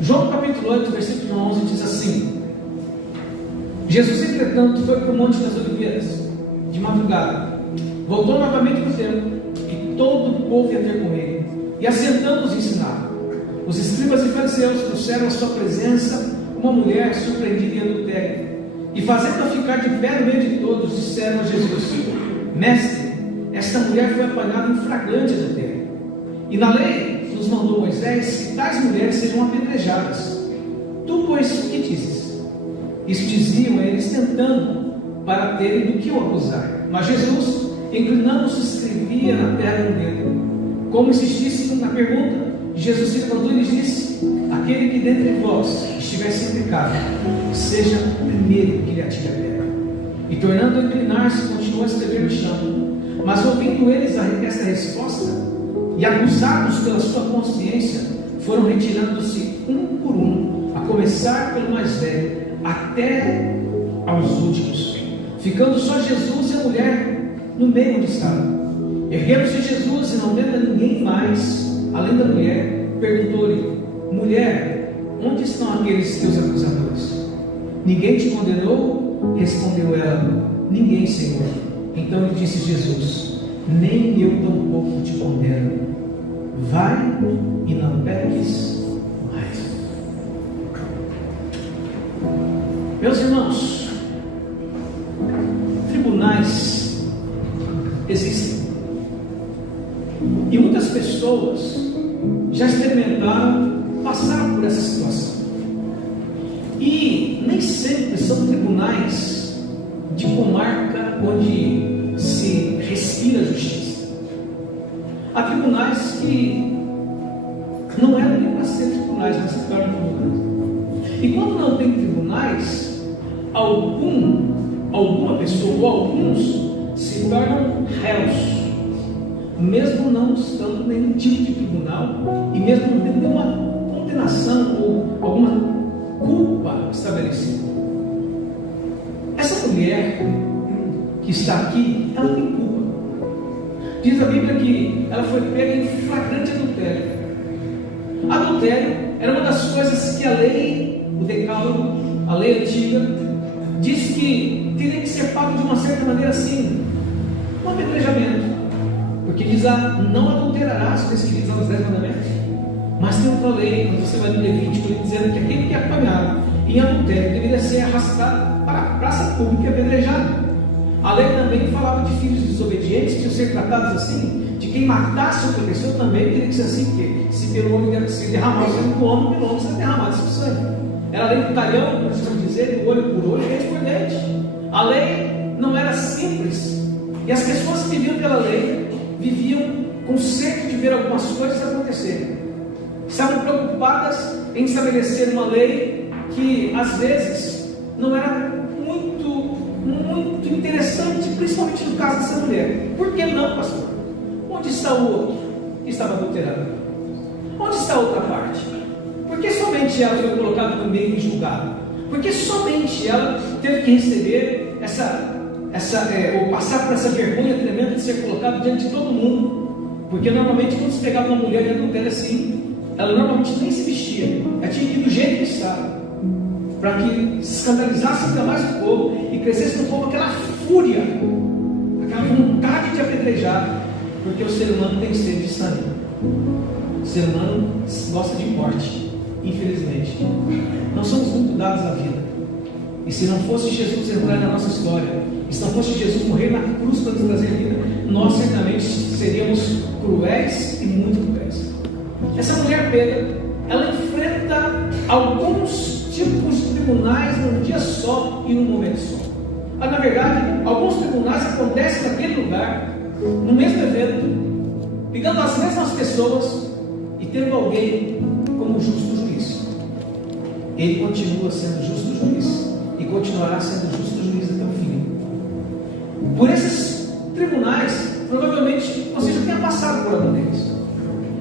João capítulo 8, versículo 11 diz assim: Jesus, entretanto, foi para o Monte das Oliveiras, de madrugada. Voltou novamente para o templo, e todo o povo ia ter com ele, e assentando-os ensinava. Os escribas e fariseus trouxeram à sua presença uma mulher surpreendida em adultério, e fazendo-a ficar de pé no meio de todos, disseram a Jesus: Mestre, esta mulher foi apanhada em flagrante adultério, e na lei nos mandou Moisés que tais mulheres sejam apedrejadas. Tu, pois, o que dizes? Isso diziam eles, tentando, para terem do que o acusar. Mas Jesus, inclinando-se, escrevia na terra com o dedo. Como insistisse na pergunta, Jesus se levantou e lhes disse: aquele que dentre vós estiver sem pecado, seja o primeiro que lhe atire a pedra. E tornando a inclinar-se, continuou a escrever no chão. Mas ouvindo eles esta resposta, e acusados pela sua consciência, foram retirando-se um por um, a começar pelo mais velho, até aos últimos, ficando só Jesus e a mulher no meio onde estava. Erguendo-se Jesus, e não vendo a ninguém mais, além da mulher, perguntou-lhe: mulher, onde estão aqueles teus acusadores? Ninguém te condenou? Respondeu ela: ninguém, Senhor. Então lhe disse Jesus: nem eu tampouco te condeno. Vai e não peques mais. Meus irmãos, tribunais existem, e muitas pessoas já experimentaram passar por essa situação, e nem sempre são tribunais de comarca onde se respira justiça. Há tribunais que não eram nem para ser tribunais, mas se tornam tribunais. E quando não tem tribunais, alguma pessoa ou alguns se tornam réus, mesmo não estando em nenhum tipo de tribunal, e mesmo não tendo nenhuma condenação ou alguma culpa estabelecida. Essa mulher que está aqui, ela tem culpa. Diz a Bíblia que ela foi pega em flagrante adultério. Adultério era uma das coisas que a lei, o decálogo, a lei antiga, diz que teria que ser pago de uma certa maneira assim, um apedrejamento, porque diz não adulterarás, prescritos aos 10 mandamentos. Mas tem outra lei, quando você vai no Levítico, dizendo que aquele que é apanhado em adultério deveria ser arrastado para a praça pública e apedrejado. A lei também falava de filhos desobedientes que iam ser tratados assim, de quem matasse outra pessoa também teria que ser assim, porque se pelo homem se derramar o sangue do homem, pelo homem será derramado seu sangue. Era a lei do talhão, por assim dizer, do olho por olho, dente por dente. A lei não era simples, e as pessoas que viviam pela lei viviam com sede de ver algumas coisas acontecerem. Estavam preocupadas em estabelecer uma lei que às vezes não era muito interessante, principalmente no caso dessa mulher. Por que não, pastor? Onde está o outro que estava adulterando? Onde está a outra parte? Por que somente ela foi colocada no meio e julgada? Por que somente ela teve que receber ou passar por essa vergonha tremenda de ser colocada diante de todo mundo? Porque normalmente quando se pegava uma mulher de adultério assim, ela normalmente nem se vestia, ela tinha que ir do jeito que estava, para que se escandalizasse ainda mais o povo e crescesse no povo aquela fúria, aquela vontade de apedrejar, porque o ser humano tem sede de sangue. O ser humano gosta de morte, infelizmente. Não somos muito dados à vida, e se não fosse Jesus entrar na nossa história, e se não fosse Jesus morrer na cruz para nos trazer vida, nós certamente seríamos cruéis e muito cruéis. Essa mulher pega, ela enfrenta alguns tipos de tribunais num dia só e num momento só. Mas na verdade, alguns tribunais acontecem naquele lugar, no mesmo evento, pegando as mesmas pessoas e tendo alguém como justo juiz. Ele continua sendo justo juiz e continuará sendo justo juiz até o fim. Por esses tribunais, provavelmente você já tenha passado por algum deles.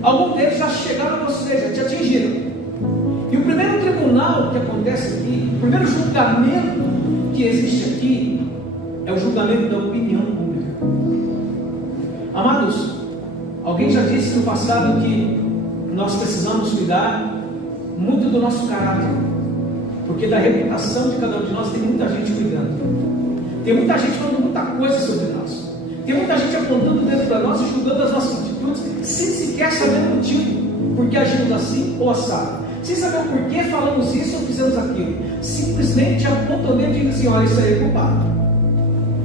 Alguns deles já chegaram a você, já te atingiram. E o primeiro tribunal que acontece aqui, o primeiro julgamento que existe aqui, é o julgamento da opinião pública. Amados, alguém já disse no passado que nós precisamos cuidar muito do nosso caráter, porque da reputação de cada um de nós tem muita gente cuidando, tem muita gente falando muita coisa sobre nós, tem muita gente apontando o dedo para nós e julgando as nossas atitudes, sem sequer saber o motivo, porque agimos assim ou assado, sem saber o porquê falamos isso ou fizemos aquilo, simplesmente apontam o dedo e dizem assim: olha, isso aí é culpado.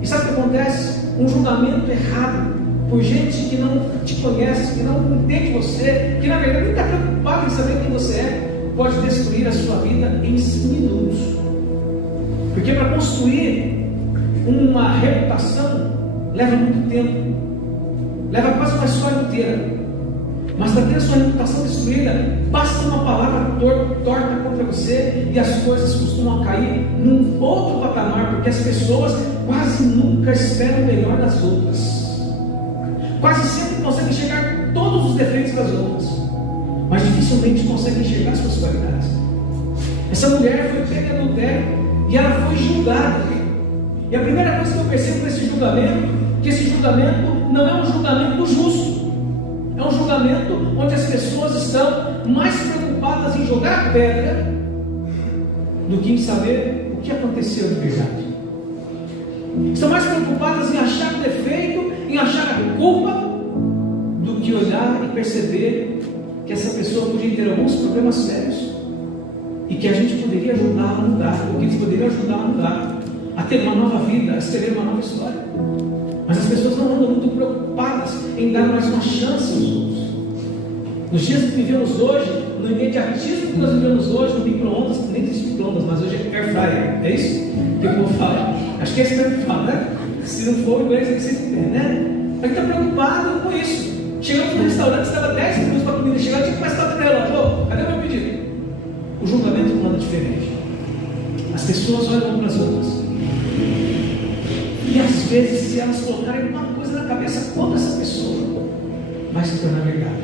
E sabe o que acontece? Um julgamento errado por gente que não te conhece, que não entende você, que na verdade nem está preocupado em saber quem você é, pode destruir a sua vida em minutos. Porque para construir uma reputação leva muito tempo, leva quase uma história inteira. Mas para ter a sua reputação destruída, basta uma palavra torta contra você e as coisas costumam cair num outro patamar, porque as pessoas quase nunca esperam o melhor das outras, quase sempre conseguem enxergar todos os defeitos das outras, mas dificilmente conseguem enxergar suas qualidades. Essa mulher foi pega em adultério e ela foi julgada, e a primeira coisa que eu percebo nesse julgamento, que esse julgamento não é um julgamento justo, é um julgamento onde as pessoas estão mais preocupadas em jogar a pedra do que em saber o que aconteceu de verdade. Estão mais preocupadas em achar o defeito, em achar a culpa, do que olhar e perceber que essa pessoa podia ter alguns problemas sérios e que a gente poderia ajudar a mudar, ou que eles poderiam ajudar a mudar, a ter uma nova vida, a escrever uma nova história. Mas as pessoas não andam muito preocupadas em dar mais uma chance aos outros. Nos dias que vivemos hoje, no imediatismo que nós vivemos hoje, no micro-ondas, nem existe micro-ondas, mas hoje é air fryer, é isso que o povo fala? Acho que é esse que fala, né? Se não for, o inglês é que vocês entendem, né? A gente está preocupado com isso. Chegamos no restaurante, estava 10 minutos para a comida chegar, tinha que começar a bater no relógio. Ô, cadê o meu pedido? O julgamento não anda diferente. As pessoas olham para as outras. E às vezes, se elas colocarem uma coisa na cabeça contra essa pessoa, vai se tornar verdade.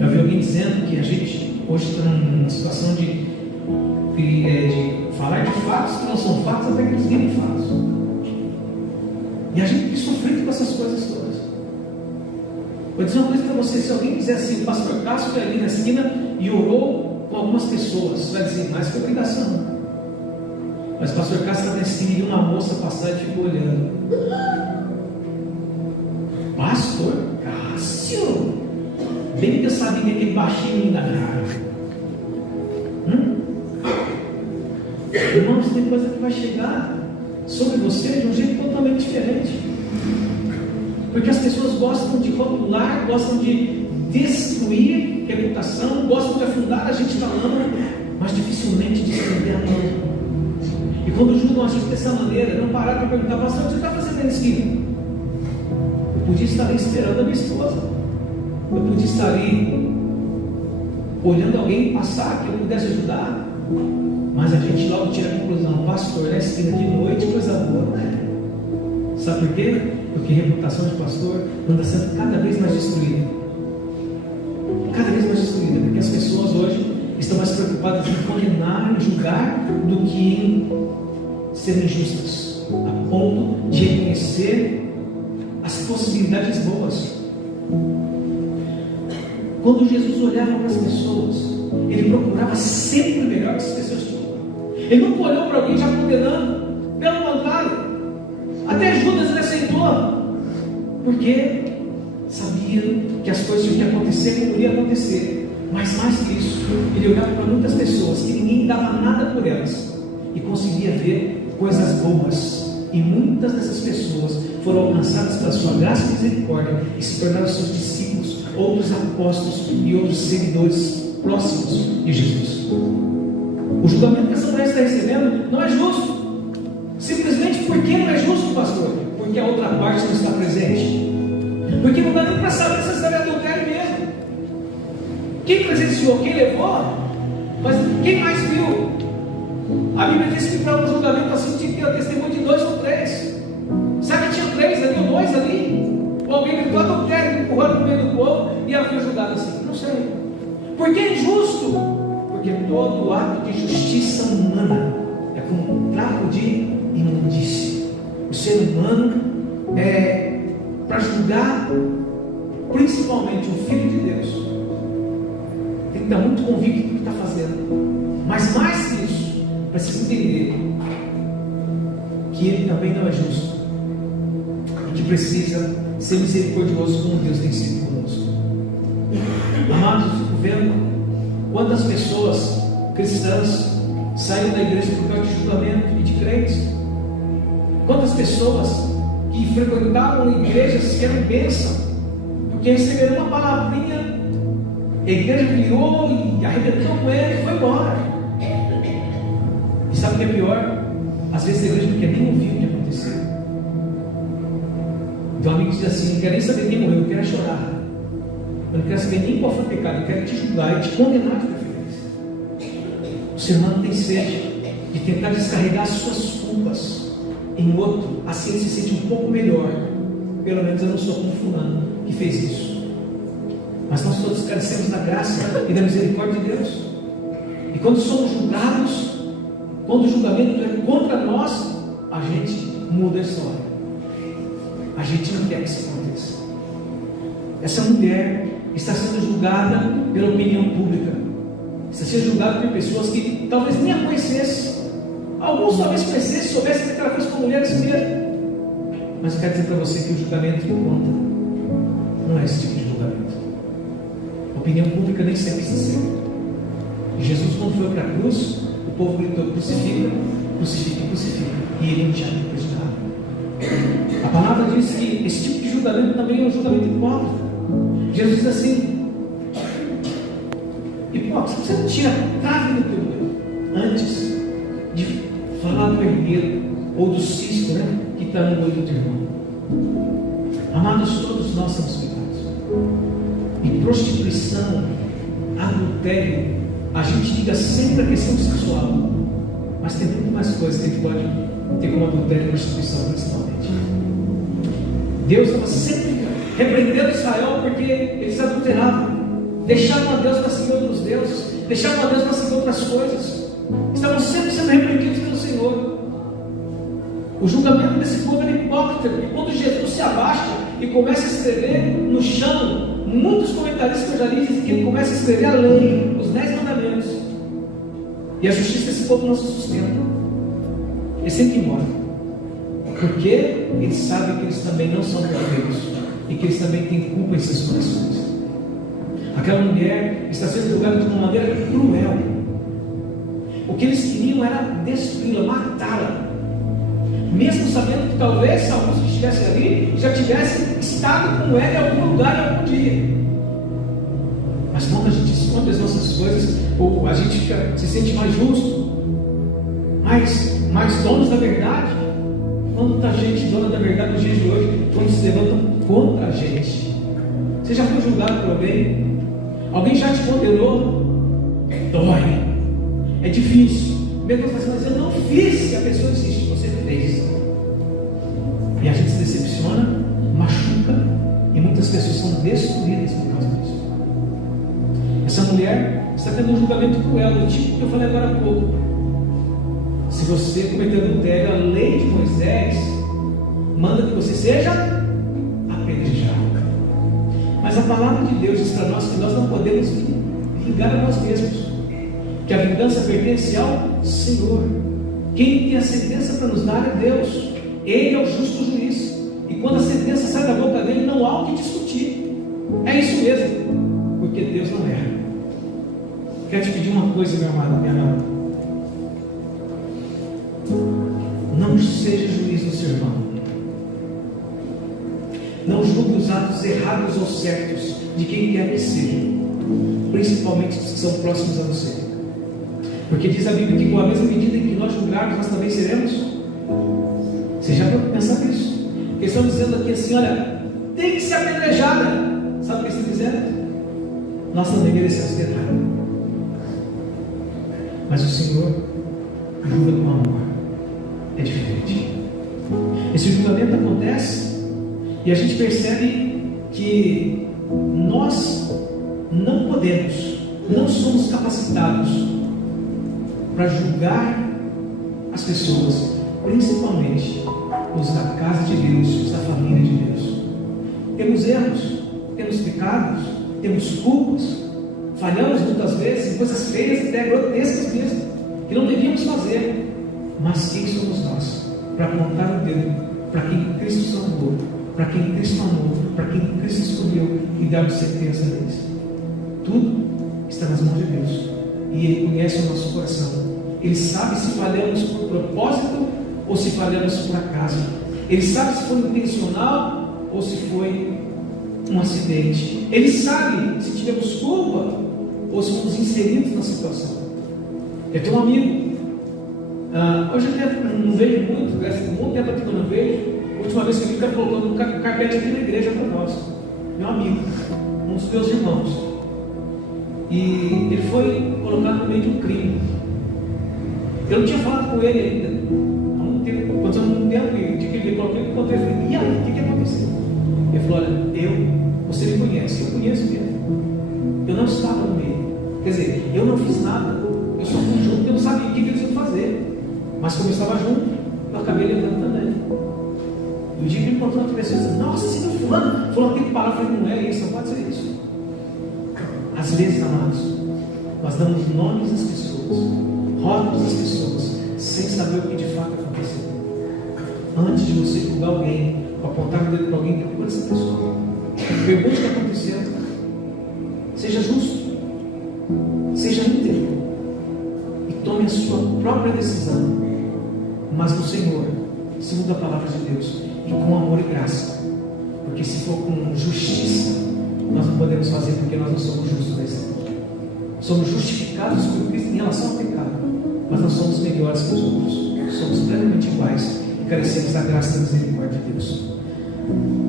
Eu vi alguém dizendo que a gente hoje está numa situação de falar de fatos que não são fatos até que eles virem fatos. E a gente tem sofrido com essas coisas todas. Vou dizer uma coisa para você: se alguém quiser assim, o pastor Cássio foi ali na esquina e orou com algumas pessoas, você vai dizer, mas que obrigação. Mas o pastor Cássio estava na esquina e viu uma moça passar e ficou olhando. Pastor Cássio? Bem que eu sabia que aquele baixinho da cara. Irmãos, tem coisa que vai chegar sobre você de um jeito totalmente diferente. Porque as pessoas gostam de rotular, gostam de destruir reputação, gostam de afundar a gente na lama, mas dificilmente de estender a mão. E quando julgam a gente dessa maneira, não parar para perguntar: pastor, o que você está fazendo na esquina? Eu podia estar ali esperando a minha esposa, eu podia estar ali olhando alguém passar que eu pudesse ajudar, mas a gente logo tira a conclusão: pastor, na esquina de noite, coisa boa, não é? Sabe por quê? Porque a reputação de pastor anda sendo cada vez mais destruída. Cada vez mais destruída, porque as pessoas hoje estão mais preocupadas em condenar, em julgar, do que em serem justas, a ponto de reconhecer as possibilidades boas. Quando Jesus olhava para as pessoas, ele procurava sempre o melhor que as pessoas tinham. Ele nunca olhou para alguém já condenando, pelo contrário, até Judas ele aceitou, porque sabia que as coisas tinham que acontecer como iria acontecer. Mas mais que isso, ele olhava para muitas pessoas que ninguém dava nada por elas e conseguia ver coisas boas. E muitas dessas pessoas foram alcançadas pela sua graça e misericórdia e se tornaram seus discípulos, outros apóstolos e outros seguidores próximos de Jesus. O julgamento que essa mulher está recebendo não é justo. Simplesmente porque não é justo, pastor? Porque a outra parte não está presente. Porque não dá nem para saber se está em adultério mesmo. Quem presenciou, quem levou, mas quem mais viu? A Bíblia diz que para um julgamento assim tinha que ter o testemunho de 2 ou 3. Será que tinha 3 ali ou 2 ali? Ou alguém gritou adultério, empurrando no meio do povo e ela foi julgada assim? Não sei. Por que é injusto? Porque todo ato de justiça humana é como um trapo de imundície. O ser humano é para julgar principalmente o Filho de Deus. tem que estar muito convicto do que está fazendo. Mas mais que isso, precisa entender que ele também não é justo e que precisa ser misericordioso como Deus tem sido conosco. Amados, eu fico vendo quantas pessoas cristãs saíram da igreja por causa de julgamento e de crentes. Quantas pessoas que frequentavam igrejas que eram bênção, porque receberam uma palavrinha, a igreja virou e arrebentou com ele e foi embora. E sabe o que é pior? Às vezes a igreja não quer nem ouvir o que aconteceu. Então o amigo diz assim: não quero nem saber quem morreu, eu quero chorar. Eu não quero saber nem qual foi o pecado, eu quero te julgar e te condenar de preferência. O ser humano tem sede de tentar descarregar suas culpas em outro, assim ele se sente um pouco melhor. Pelo menos eu não sou como fulano que fez isso. Mas nós todos carecemos da graça e da misericórdia de Deus. E quando somos julgados, quando o julgamento é contra nós, a gente muda a história. A gente não quer que isso aconteça. Essa mulher está sendo julgada pela opinião pública. Está sendo julgada por pessoas que talvez nem a conhecessem. Alguns talvez conhecessem, soubessem que aquela coisa com mulheres mesmo. Mas eu quero dizer para você que o julgamento que conta não é esse tipo de julgamento. A opinião pública nem sempre está certa. E Jesus, quando foi para a cruz, o povo gritou: crucifica, crucifica, crucifica. E ele não tinha acreditado. A palavra diz que esse tipo de julgamento também é um julgamento hipócrita. Jesus diz assim: hipócrita, você não tira trave no teu olho antes de falar do herdeiro ou do cisco, né, que está no olho do teu irmão. Amados, todos nós somos pecados. E prostituição, adultério, a gente liga sempre a questão sexual, mas tem muito mais coisas que a gente pode ter como adultério e prostituição, principalmente. Deus estava sempre repreendendo Israel porque eles adulteravam, deixavam a Deus para seguir outros deuses, deixavam a Deus para seguir outras coisas, estavam sempre sendo repreendidos pelo Senhor. O julgamento desse povo era hipócrita, porque quando Jesus se abaixa e começa a escrever no chão, muitos comentaristas que eu já li dizem que ele começa a escrever a lei, os 10 mandamentos, e a justiça desse povo não se sustenta, eles sempre imoram, porque eles sabem que eles também não são perfeitos e que eles também têm culpa em seus corações. Aquela mulher está sendo julgada de uma maneira cruel. O que eles queriam era destruí-la, matá-la, mesmo sabendo que talvez alguns que estivessem ali já tivessem estado com ela em algum lugar em algum dia. Mas quando a gente esconde as nossas coisas, ou a gente se sente mais justo, mais donos da verdade, quanta gente dona da verdade nos dias de hoje, quando se levantam contra a gente. Você já foi julgado por alguém? Alguém já te condenou? Dói, é difícil. Mesmo assim, mas eu não fiz. E a pessoa insiste: você fez. E a gente se decepciona, machuca, e muitas pessoas são destruídas por causa disso. Essa mulher está tendo um julgamento cruel, do tipo que eu falei agora há pouco. Se você cometer adultério, a lei de Moisés manda que você seja apedrejado. Mas a palavra de Deus diz para nós que nós não podemos vingar a nós mesmos, que a vingança pertence ao Senhor. Quem tem a sentença para nos dar é Deus. Ele é o justo juiz, e quando a sentença sai da boca dele, não há o que discutir. É isso mesmo, porque Deus não erra. Quero te pedir uma coisa, meu amado, minha amada: não seja juiz do seu irmão. Não julgue os atos errados ou certos de quem quer que seja, principalmente os que são próximos a você. Porque diz a Bíblia que com a mesma medida em que nós julgarmos, nós também seremos. Você já pode pensar nisso? Porque estão dizendo aqui assim: olha, tem que ser apedrejada. Sabe o que estão dizendo? Nós também merecemos pedrada. Mas o Senhor julga com amor. É diferente. Esse julgamento acontece e a gente percebe que nós não podemos, não somos capacitados para julgar as pessoas, principalmente os da casa de Deus, os da família de Deus. Temos erros, temos pecados, temos culpas, falhamos muitas vezes em coisas feias, até grotescas mesmo, que não devíamos fazer. Mas quem somos nós para apontar o dedo para quem Cristo salvou, para quem Cristo amou, para quem Cristo escolheu e dar certeza a eles? Tudo está nas mãos de Deus, e Ele conhece o nosso coração. Ele sabe se falhamos por propósito ou se falhamos por acaso. Ele sabe se foi intencional ou se foi um acidente. Ele sabe se tivemos culpa ou se fomos inseridos na situação. Eu tenho um amigo, hoje eu não vejo muito, muito tempo aqui que eu não vejo. A última vez que eu vi, ele está colocando um carpete aqui na igreja para nós. Meu amigo, um dos meus irmãos. E ele foi colocado no meio de um crime. Eu não tinha falado com ele ainda. Há muito tempo, aconteceu há muito tempo, e o dia que ele colocou, eu encontrei, eu falei, e aí, o que aconteceu? Ele falou, olha, você me conhece, eu conheço mesmo. Eu não estava no meio. Quer dizer, eu não fiz nada. Eu só fui junto, eu não sabia o que eles iam fazer. Mas como eu estava junto, eu acabei levando também. E o dia que ele encontrou outra pessoa, disse, nossa, você não fulano tem que parar. Eu falei, não é isso, não pode ser isso. Às vezes, amados, nós damos nomes às pessoas, rótulos às pessoas, sem saber o que de fato aconteceu. Antes de você julgar alguém, ou apontar o dedo para alguém, procure essa pessoa. Pergunte o que aconteceu. Seja justo, seja íntegro, e tome a sua própria decisão, mas no Senhor, segundo a palavra de Deus, e com amor e graça. Porque se for com justiça, nós não podemos fazer, porque nós não somos justos nesse tempo. Somos justificados por Cristo em relação ao pecado, mas não somos melhores que os outros. Somos plenamente iguais e carecemos da graça e da misericórdia de Deus.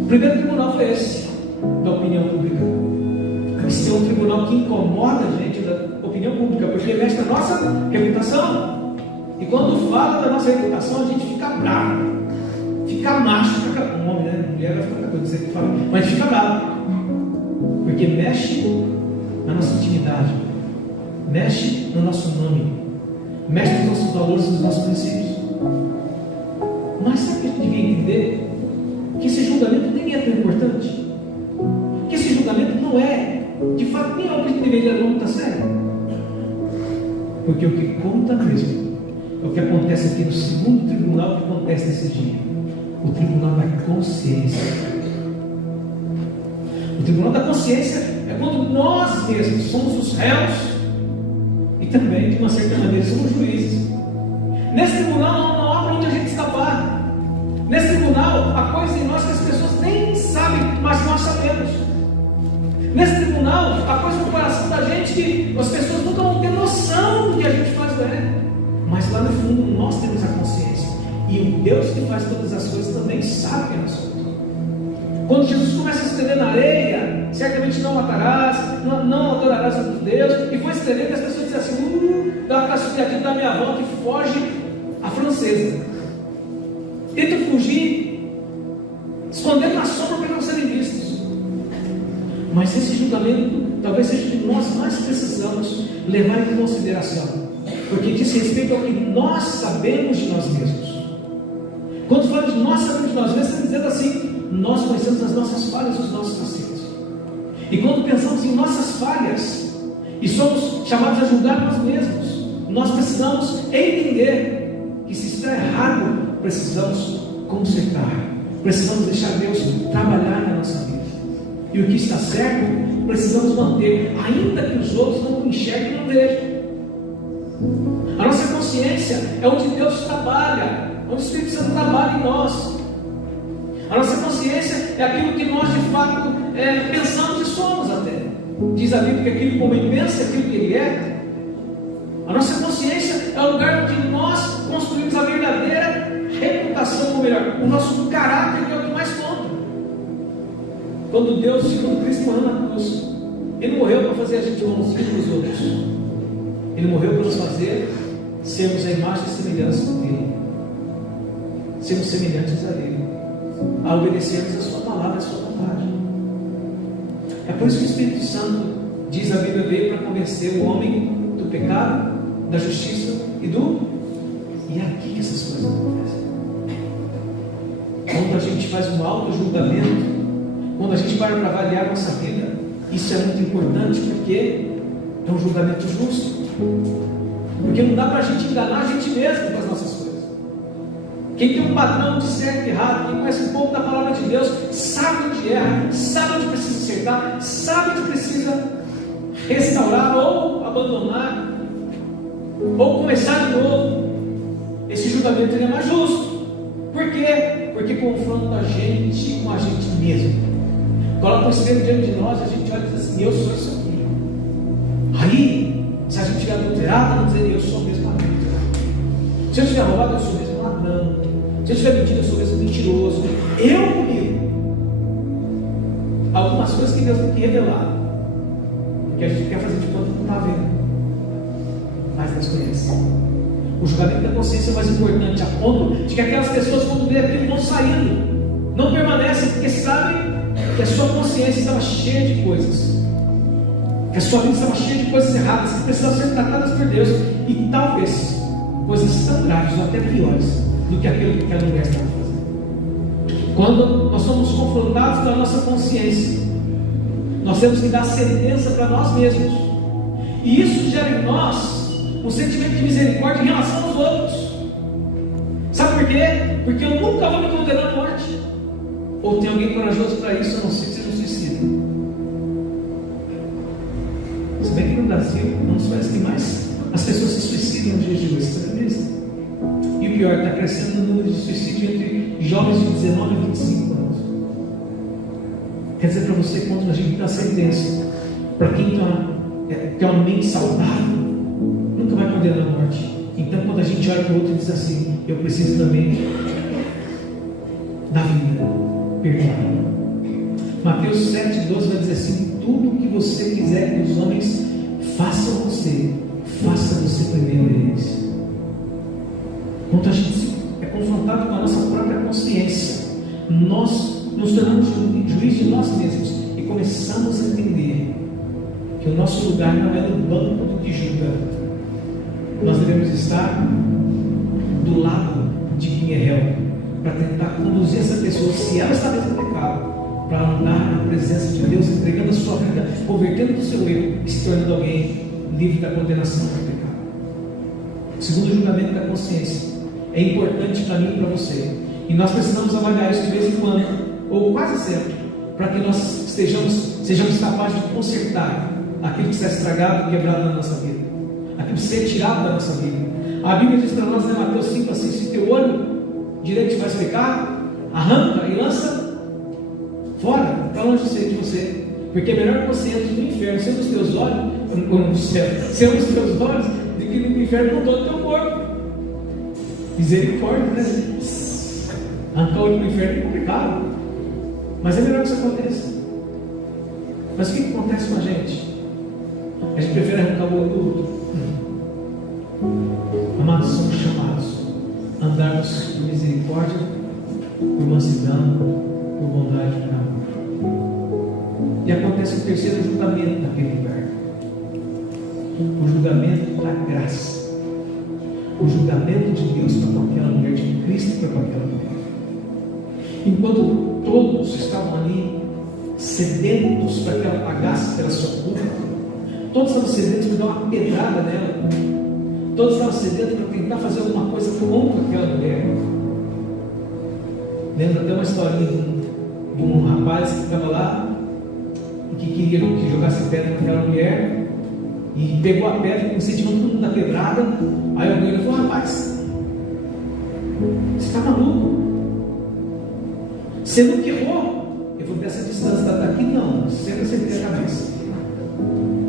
O primeiro tribunal foi esse, da opinião pública. Esse é um tribunal que incomoda a gente, da opinião pública, porque mexe na nossa reputação. E quando fala da nossa reputação, a gente fica bravo, fica macho, fica um homem, né? Mulher vai ficar outra coisa que fala, mas fica bravo. Porque mexe na nossa intimidade, mexe no nosso nome, mexe nos nossos valores, nos nossos princípios. Mas sabe o que a gente devia entender? Que esse julgamento nem é tão importante. Que esse julgamento não é, de fato, nem é o que a gente deveria levar muito a sério. Porque o que conta mesmo é o que acontece aqui no segundo tribunal, que acontece nesse dia. O tribunal da consciência. O tribunal da consciência é quando nós mesmos somos os réus e também, de uma certa maneira, somos juízes. Nesse tribunal não há para onde a gente escapar. Nesse tribunal há coisas em nós que as pessoas nem sabem, mas nós sabemos. Nesse tribunal há coisas no coração da gente que as pessoas nunca vão ter noção do que a gente faz, mas lá no fundo nós temos a consciência. E o Deus que faz todas as coisas também sabe que nós somos. Quando Jesus começa a escrever na areia, certamente não matarás, não adorarás outros deuses, e foi escrevendo que as pessoas dizem assim, dá uma caçulhadinha da minha avó que foge a francesa. Tenta fugir, escondendo na sombra para não serem vistos. Mas esse julgamento talvez seja o que nós mais precisamos levar em consideração, porque diz respeito ao que nós sabemos de nós mesmos. Quando falamos de nós sabemos de nós mesmos, estamos dizendo assim, nós conhecemos as nossas falhas e os nossos acertos. E quando pensamos em nossas falhas e somos chamados a julgar nós mesmos, nós precisamos entender que se está errado, precisamos consertar, precisamos deixar Deus trabalhar na nossa vida. E o que está certo, precisamos manter, ainda que os outros não enxerguem e não vejam. A nossa consciência é onde Deus trabalha, onde o Espírito Santo trabalha em nós. A nossa consciência é aquilo que nós de fato pensamos e somos até. Diz a Bíblia que aquilo que o homem pensa é aquilo que ele é. A nossa consciência é o lugar onde nós construímos a verdadeira reputação, ou melhor, o nosso caráter, que é o que mais conta. Quando Cristo morreu na cruz, Ele morreu para fazer a gente bonzinho para os outros. Ele morreu para nos fazer sermos a imagem e semelhança dele, sermos semelhantes a Ele, a obedecermos a Sua palavra, a Sua vontade. É por isso que o Espírito Santo, diz a Bíblia, veio para convencer o homem do pecado, da justiça e do... E é aqui que essas coisas acontecem. Quando a gente faz um auto-julgamento, quando a gente para avaliar a nossa vida, isso é muito importante, porque É um julgamento justo. Porque não dá para a gente enganar a gente mesmo com as nossas coisas. Quem tem um padrão de certo e errado, quem conhece um pouco da palavra de Deus, sabe onde erra, sabe onde precisa acertar, sabe onde precisa restaurar ou abandonar, ou começar de novo. Esse julgamento ele é mais justo. Por quê? Porque confronta a gente com a gente mesmo. Coloca um espelho diante de nós e a gente olha e diz assim: eu sou isso aqui. Aí, se a gente estiver adulterado, vamos dizer: eu sou mesmo adulterado. Se eu estiver roubado, eu sou mesmo ladrão. Se eu estiver mentindo, eu sou mesmo mentiroso. Eu comigo. Algumas coisas que Deus tem que revelar, porque a gente quer fazer de conta que não está vendo, mas Deus conhece. O julgamento da consciência é mais importante, a ponto de que aquelas pessoas, quando vê aquilo, vão saindo, não permanecem, porque sabem que a sua consciência estava cheia de coisas, que a sua vida estava cheia de coisas erradas, que precisavam ser tratadas por Deus, e talvez coisas tão graves ou até piores do que aquilo que aquela mulher estava fazendo. Quando nós somos confrontados com a nossa consciência, nós temos que dar sentença para nós mesmos, e isso gera em nós um sentimento de misericórdia em relação aos outros. Sabe por quê? Porque eu nunca vou me condenar à morte. Ou tem alguém corajoso para isso, a não ser que seja um suicida. Se bem que no Brasil não se parece que mais as pessoas se suicidam nos dias de hoje, você não mesmo? E o pior, está crescendo o número de suicídio entre jovens de 19 a 25 anos. Quer dizer para você, quando a gente dá sentença para quem tem uma mente saudável, nunca vai condenar a morte. Então, quando a gente olha para o outro e diz assim: eu preciso também da vida, perdoar. Mateus 7,12 vai dizer assim: tudo o que você quiser que os homens façam a você, faça você primeiro a eles. Quando a gente é confrontado com a nossa própria consciência, nós nos tornamos juiz de nós mesmos e começamos a entender que o nosso lugar não é no banco do que julga. Nós devemos estar do lado de quem é réu, para tentar conduzir essa pessoa, se ela está dentro do pecado, para andar na presença de Deus, entregando a sua vida, convertendo o seu erro e se tornando alguém livre da condenação do pecado. Segundo o julgamento da consciência, é importante para mim e para você, e nós precisamos avaliar isso de vez em quando, ou quase sempre, para que nós sejamos capazes de consertar aquilo que está estragado e quebrado na nossa vida, aquilo que ser tirado da nossa vida. A Bíblia diz para nós, né, Mateus 5 assim: se teu olho direito te faz pecar, arranca e lança fora, para longe de você, porque é melhor que você entre no inferno sem os teus olhos, no céu, sem os teus olhos, do que no inferno com todo o teu corpo. Misericórdia, né? Arrancar o olho no inferno é complicado, mas é melhor que isso aconteça. Mas o que acontece com a gente? A gente prefere arrancar o olho do outro. Amados, somos chamados a andarmos por misericórdia, por mansidão, por bondade e por amor. E acontece o terceiro julgamento naquele lugar: o julgamento da graça, o julgamento de Deus para com aquela mulher, de Cristo para com aquela mulher. Enquanto todos estavam ali sedentos para que ela pagasse pela sua culpa, todos estavam sedentos para dar uma pedrada nela, todos estavam sedentos para tentar fazer alguma coisa contra aquela mulher. Lembra até uma historinha de um rapaz que estava lá e que queria que jogasse pedra naquela mulher, e pegou a pedra, incentivando todo mundo da pedrada. Aí a mulher falou: rapaz, você está maluco? Você não que errou. Eu vou dessa distância, está daqui não, sempre a cabeça.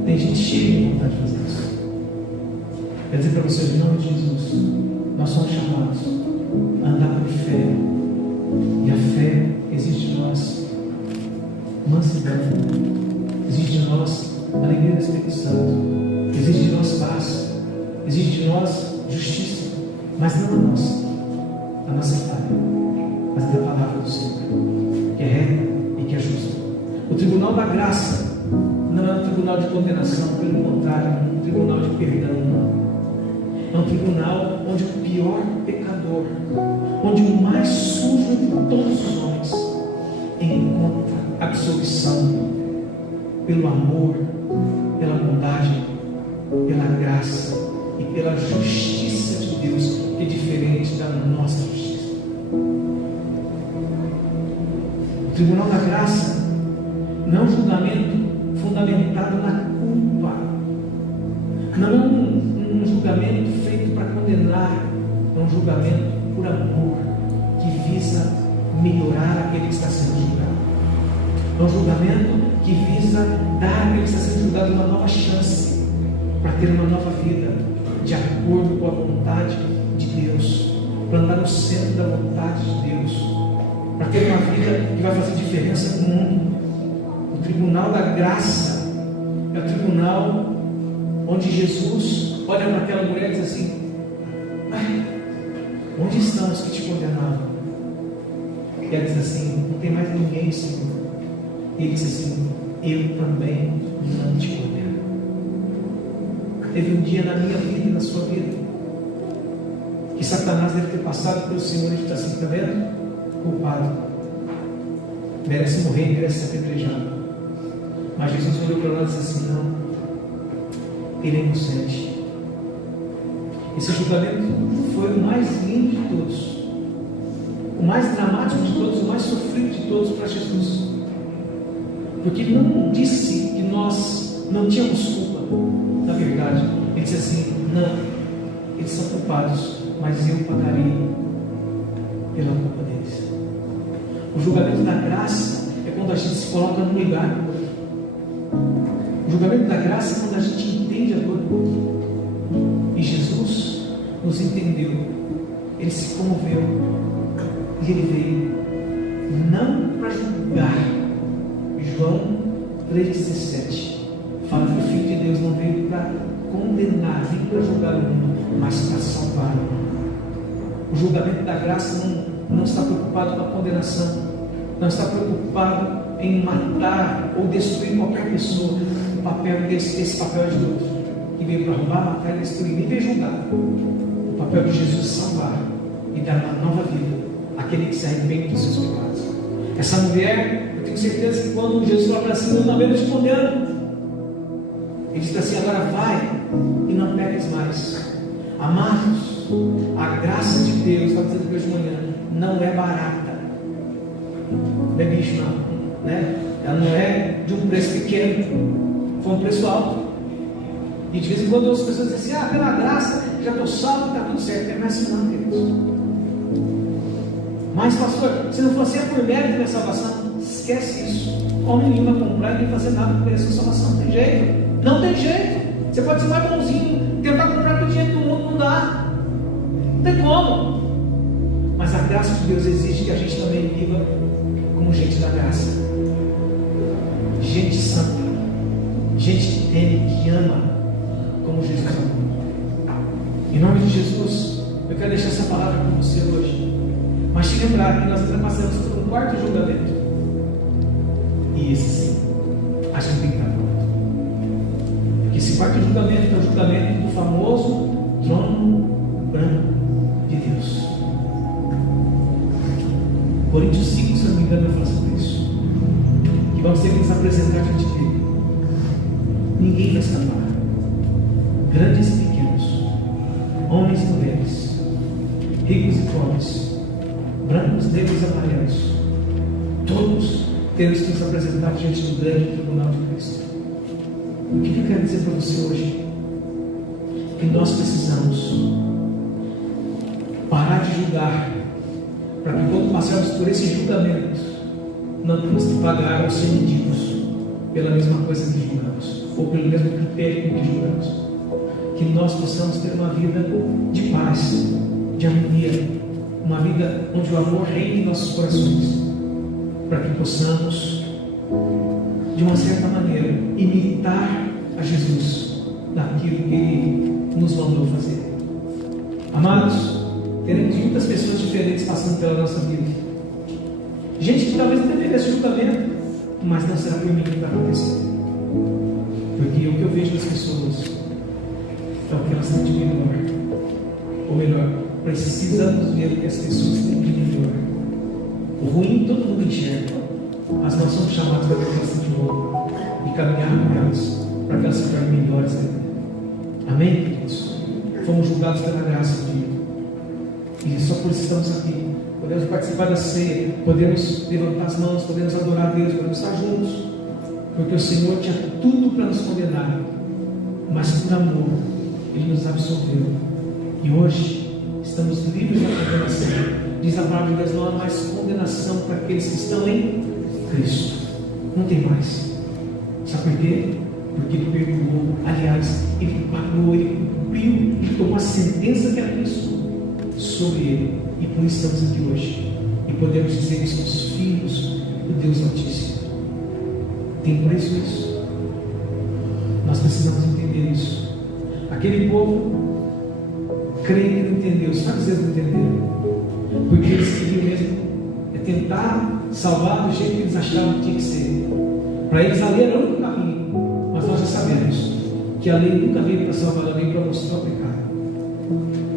Tem gente cheia de vontade de fazer isso. Quer dizer para vocês, em nome de Jesus, nós somos chamados a andar por fé, e a fé exige de nós mansidão, exige de nós alegria do Espírito Santo, exige de nós paz, exige de nós justiça, mas não a nossa falha, mas da palavra do Senhor, que é reta e que é justa. O tribunal da graça não é um tribunal de condenação, pelo contrário, é um tribunal de perdão. É um tribunal onde o pior pecador, onde o mais sujo de todos os homens encontra absolvição pelo amor, pela bondade graça e pela justiça de Deus, que é diferente da nossa justiça. O tribunal da graça não é um julgamento fundamentado na culpa, não é um julgamento feito para condenar, é um julgamento por amor, que visa melhorar aquele que está sendo julgado. É um julgamento que visa dar àquele que está sendo julgado uma nova chance para ter uma nova vida, de acordo com a vontade de Deus, para andar no centro da vontade de Deus, para ter uma vida que vai fazer diferença no mundo. O tribunal da graça é o tribunal onde Jesus olha para aquela mulher e diz assim: onde estão os que te condenavam? E ela diz assim: não tem mais ninguém, Senhor. E ele diz assim: eu também não te condeno. Teve um dia na minha vida e na sua vida que Satanás deve ter passado pelo Senhor e disse assim: está vendo? Culpado, merece morrer, merece ser apedrejado. Mas Jesus olhou para nós e disse assim: não, ele é inocente. Esse julgamento foi o mais lindo de todos, o mais dramático de todos, o mais sofrido de todos para Jesus, porque ele não disse que nós não tínhamos culpa. Na verdade, ele disse assim: não, eles são culpados, mas eu pagarei pela culpa deles. O julgamento da graça é quando a gente se coloca no lugar do outro. O julgamento da graça é quando a gente entende a dor do outro. E Jesus nos entendeu, ele se comoveu e ele veio não para julgar. João 3,17 fala que o Filho de Deus não veio para condenar, nem para julgar o mundo, mas para salvar o mundo. O julgamento da graça não está preocupado com a condenação, não está preocupado em matar ou destruir qualquer pessoa. O papel esse papel é de outro, que veio para roubar, matar e destruir, nem veio julgar. O papel de Jesus é salvar e dar uma nova vida àquele que se arrepende dos seus pecados. Essa mulher, eu tenho certeza que quando Jesus falou assim: eu também não te condeno, ele disse assim: agora vai e não peques mais. Amados, a graça de Deus, está dizendo hoje de manhã, não é barata, não é bicho não, né? Ela não é de um preço pequeno, foi um preço alto. E de vez em quando as pessoas dizem assim: pela graça já estou salvo, está tudo certo. Não é assim não, queridos. Mas pastor, se não fosse por mérito da minha salvação, esquece isso. Homem nenhum vai comprar e nem fazer nada por essa salvação. Não tem jeito. Não tem jeito. Você pode ser mais bonzinho, tentar comprar com o dinheiro do mundo, não dá. Não tem como. Mas a graça de Deus exige que a gente também viva como gente da graça. Gente santa. Gente que teme, que ama, como Jesus amou. Em nome de Jesus, eu quero deixar essa palavra com você hoje. Mas te lembrar que nós passamos por um quarto julgamento. E esse sim, a gente tem que estar pronto. Porque esse quarto julgamento é o julgamento do famoso trono branco de Deus. Coríntios 5, se não me engano, vai falar sobre isso. Que vamos ter que nos apresentar diante dele. Ninguém vai escapar. Grandes e pequenos, homens e mulheres, ricos e pobres, brancos, negros e amarelos, todos temos que nos apresentar diante do grande tribunal de Cristo. O que eu quero dizer para você hoje? Que nós precisamos parar de julgar, para que quando passarmos por esse julgamento, não temos que pagar ou ser mendigos pela mesma coisa que julgamos, ou pelo mesmo critério que julgamos. Que nós possamos ter uma vida de paz, de harmonia, uma vida onde o amor reine em nossos corações, para que possamos, de uma certa maneira, imitar a Jesus naquilo que Ele nos mandou fazer. Amados, teremos muitas pessoas diferentes passando pela nossa vida. Gente que talvez não tenha esse julgamento, mas não será permitido para acontecer. Porque o que eu vejo das pessoas é o que elas têm de melhor. Ou melhor, precisamos ver o que as pessoas têm de melhor. O ruim todo mundo enxerga, mas nós somos chamados para ter bastante de novo e caminhar com elas, para que elas se tornem melhores ainda. Amém, queridos? Fomos julgados pela graça de Deus. E só por isso estamos aqui. Podemos participar da ceia, podemos levantar as mãos, podemos adorar a Deus, podemos estar juntos. Porque o Senhor tinha tudo para nos condenar, mas por amor, Ele nos absolveu. E hoje estamos livres da condenação. Diz a palavra de Deus: não há mais condenação para aqueles que estão em Cristo. Não tem mais. Sabe por quê? Porque Ele perdoou. Aliás, Ele pagou, Ele cumpriu, Ele tomou a sentença que era Cristo sobre Ele. E por isso estamos aqui hoje. E podemos dizer que somos filhos do Deus Altíssimo. Tem preço isso? Nós precisamos entender isso. Aquele povo crê que não entendeu. Sabe às vezes não entenderam? Porque eles queriam mesmo tentar salvar do jeito que eles achavam que tinha que ser. Para eles a lei era o único caminho. Mas nós já sabemos que a lei nunca veio para salvar, ela veio para mostrar o pecado.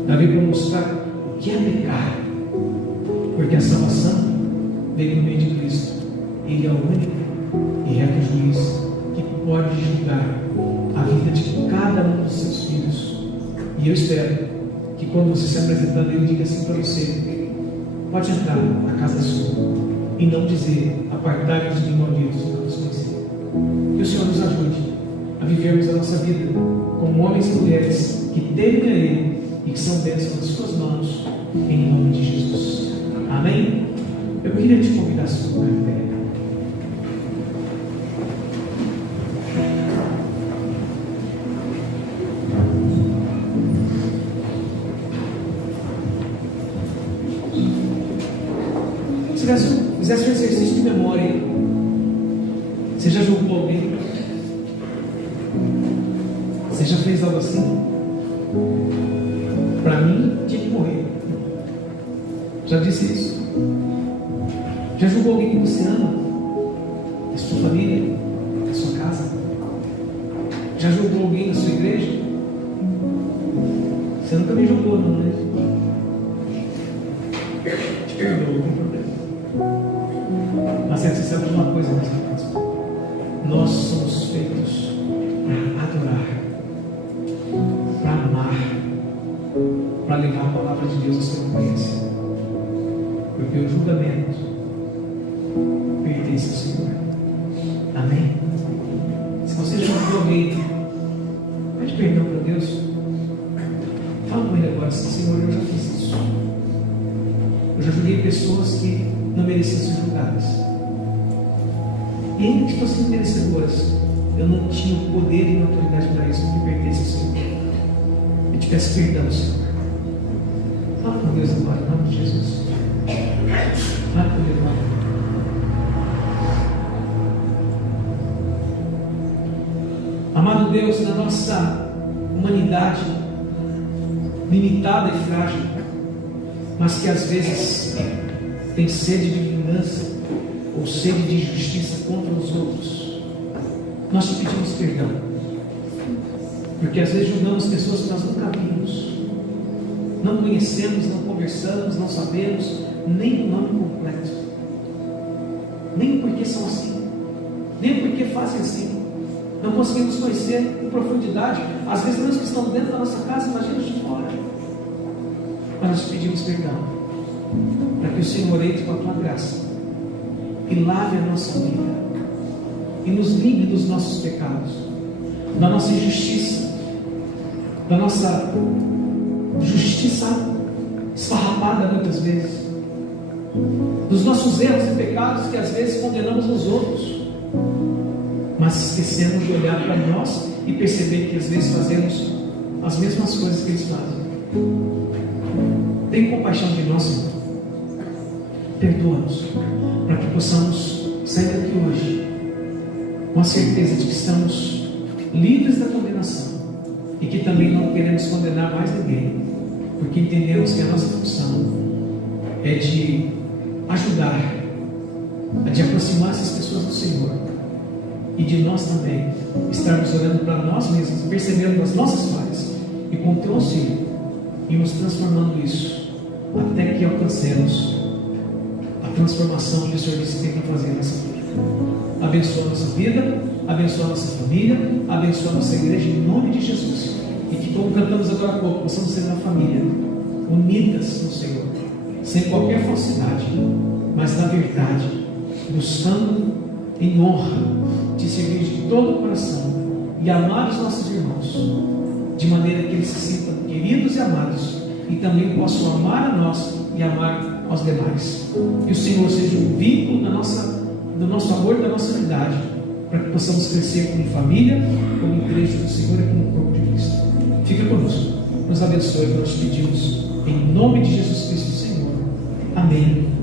Ela veio para mostrar o que é pecar. Porque a salvação veio no meio de Cristo. Ele é o único e reto juiz que pode julgar a vida de cada um dos seus filhos. E eu espero que quando você se apresentar, Ele diga assim para você: pode entrar na casa sua, e não dizer: apartai-vos de mim, malditos, não vos conheci. Que o Senhor nos ajude a vivermos a nossa vida como homens e mulheres que temem a Ele e que são bênçãos nas suas mãos, em nome de Jesus. Amém? Eu queria te convidar a se colocar em pé. Fizesse um exercício de memória. Você já julgou alguém? Você já fez algo assim? Para mim, tinha que morrer. Já disse isso? Já julgou alguém que você ama? Da sua família? Da sua casa? Já julgou alguém na sua igreja? Você nunca me julgou, não, né? Te perdoou, não tem problema. Mas você sabe de uma coisa, meus irmãos: nós somos feitos para adorar, para amar, para levar a palavra de Deus ao seu conhecimento. Porque o julgamento pertence ao Senhor. Amém? Se você julgou alguém, pede perdão para Deus. Fala com Ele agora assim: Senhor, eu já fiz isso. Eu já julguei pessoas que não mereciam ser julgadas. E ainda que fossem merecedoras, eu não tinha o poder e a autoridade para isso, porque pertence ao Senhor. Eu te peço perdão, Senhor. Fala com Deus agora, em nome de Jesus. Fala com Deus agora. Amado Deus, na nossa humanidade limitada e frágil, mas que às vezes tem sede de vingança ou sede de justiça contra os outros, nós te pedimos perdão, porque às vezes julgamos pessoas que nós nunca vimos, não conhecemos, não conversamos, não sabemos nem o nome completo, nem porque são assim, nem porque fazem assim, não conseguimos conhecer em profundidade, às vezes mesmo que estão dentro da nossa casa, imagina de fora. Mas nós te pedimos perdão, para que o Senhor entre com a tua graça e lave a nossa vida e nos livre dos nossos pecados, da nossa injustiça, da nossa justiça esfarrapada muitas vezes, dos nossos erros e pecados que às vezes condenamos os outros, mas esquecemos de olhar para nós e perceber que às vezes fazemos as mesmas coisas que eles fazem. Tem compaixão de nós, Senhor. Perdoa-nos, para que possamos sair daqui hoje com a certeza de que estamos livres da condenação e que também não queremos condenar mais ninguém, porque entendemos que a nossa função é de ajudar, é de aproximar essas pessoas do Senhor e de nós também estarmos olhando para nós mesmos, percebendo as nossas falhas e com o teu auxílio irmos transformando isso até que alcancemos a transformação que o Senhor disse que tem que fazer nessa vida. Abençoa a nossa vida, abençoa a nossa família, abençoa a nossa igreja em nome de Jesus. E que, como cantamos agora há pouco, possamos ser uma família unidas no Senhor, sem qualquer falsidade, mas na verdade, buscando em honra te servir de todo o coração e amar os nossos irmãos, de maneira que eles se sintam queridos e amados e também possam amar a nós e amar aos demais. Que o Senhor seja um vínculo do nosso amor e da nossa unidade, para que possamos crescer como família, como igreja do Senhor e como corpo de Cristo. Fica conosco, nos abençoe, que nós pedimos em nome de Jesus Cristo, Senhor. Amém.